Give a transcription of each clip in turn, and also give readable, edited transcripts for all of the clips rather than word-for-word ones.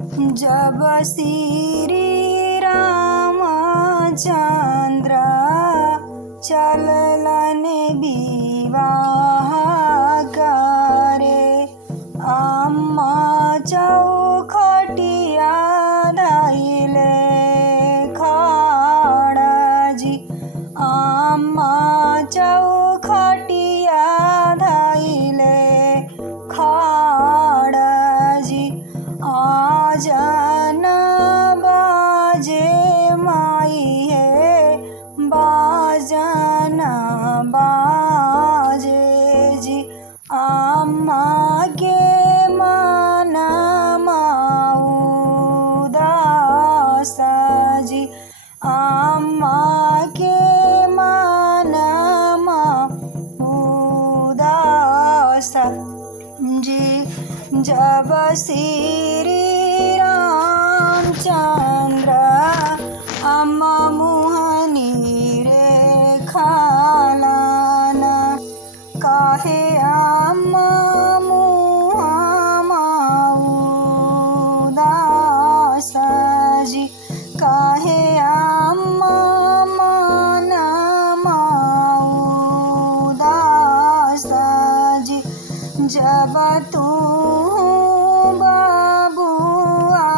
जब श्री रामचंद्र चललन विवाह करे, अम्मा चौखटिया धैले खड़ा जी। अम्मा चौखटिया धैले खड़ा जी। आजन बाजे माई है, बाजन बाजे जी। अम्मा के मन उदास जी। अम्मा के मन उदास जी। जब श्री रामचंद्र अम्मा मुहनी रे खालाना, काहे अम्मा मुहमा उदास जी। काहे अम्मा मनमा उदास जी। जब तू बाबुआ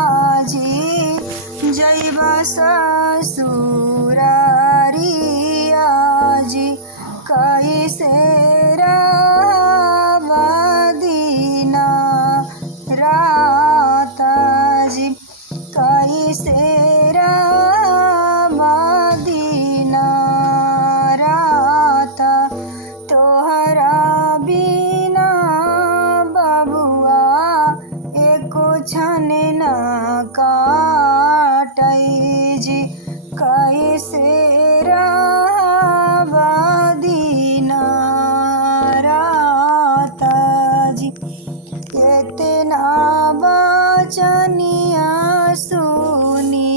जी जैब ससुरारिया जी, कैसे रहब दिन रात जी। कैसे रहब दिन रात, तोहरा बिना बबुआ एको क्षण न काटै जी। कैसे रहब दिन रात जी। इतना बचनिया सुनी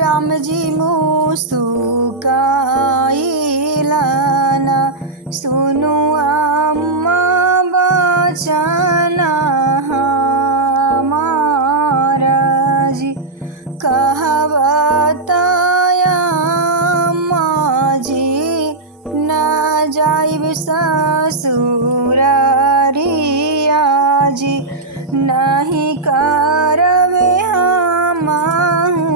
राम जी मुस्काइलन, सुनु अम्मा बचन हमार जी। कहबत अम्मा जी न जाइब ससुरारिया जी, नहीं करबे हमहु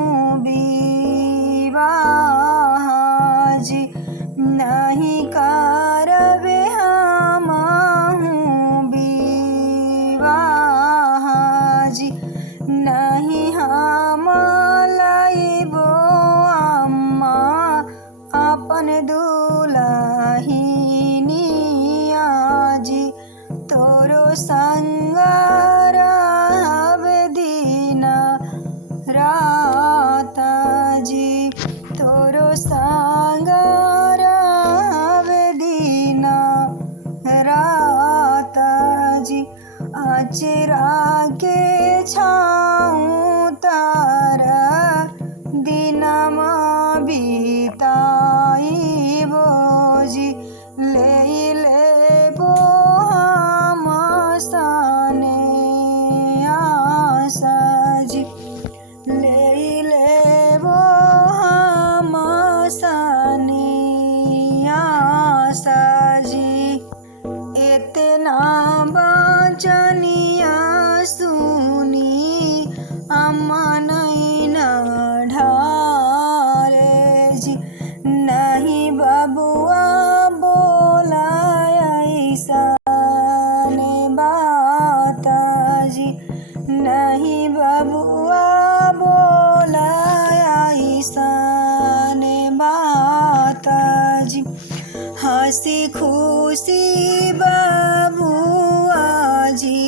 विवाह जी। नहीं करबे हमहु विवाह जी। नहीं हम लइबो अम्मा अपन दुलहिनिया जी। तोरो संग रहब दिन रात जी। तोरो संग रहब दिन रात जी। अचरा के छाऊं तर दिनमा बिताइबो जी। ले लेबो हम सने आशा जी। ले लेबो हम सने आशा जी। इतना बचनिया सुनी अम्मा नैन ढारे जी। नहीं बबुआ बोला ऐसन बात जी। नहीं बबुआ बोला ऐसन बात जी। हंसी खुशी बबुआ जी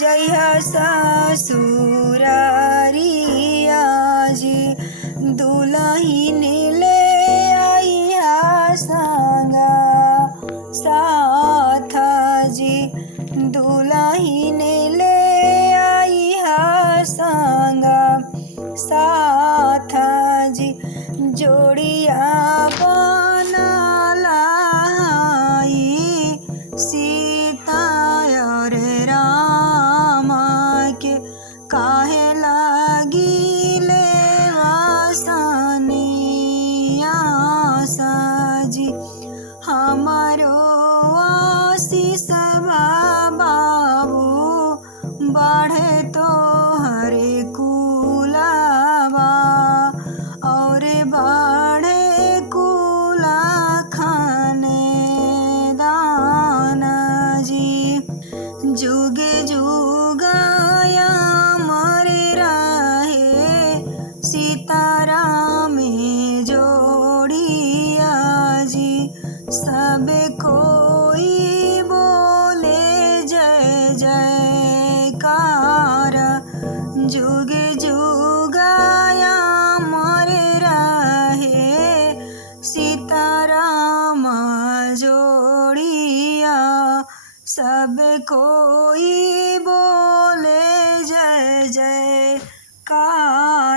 जइहा ससुरारिया जी। दुलहिन ले आइहा संग साथ जी। दुलहिन ले आइहा संग साथ जी। जोड़िया बनला सीता और राम के काहे लागी ले वासनिया साजी हमारो आशीष बाबू बढ़े तो हरे कुलावा और बढ़े कुला खाने दाना जी जुगे जुगाया मरे रहे सीताराम जोड़िया जी सब कोई बोले जय जयकार जुगे जुगाया मरे रहे सीताराम जोड़िया सब कोई बोले जय जयकार।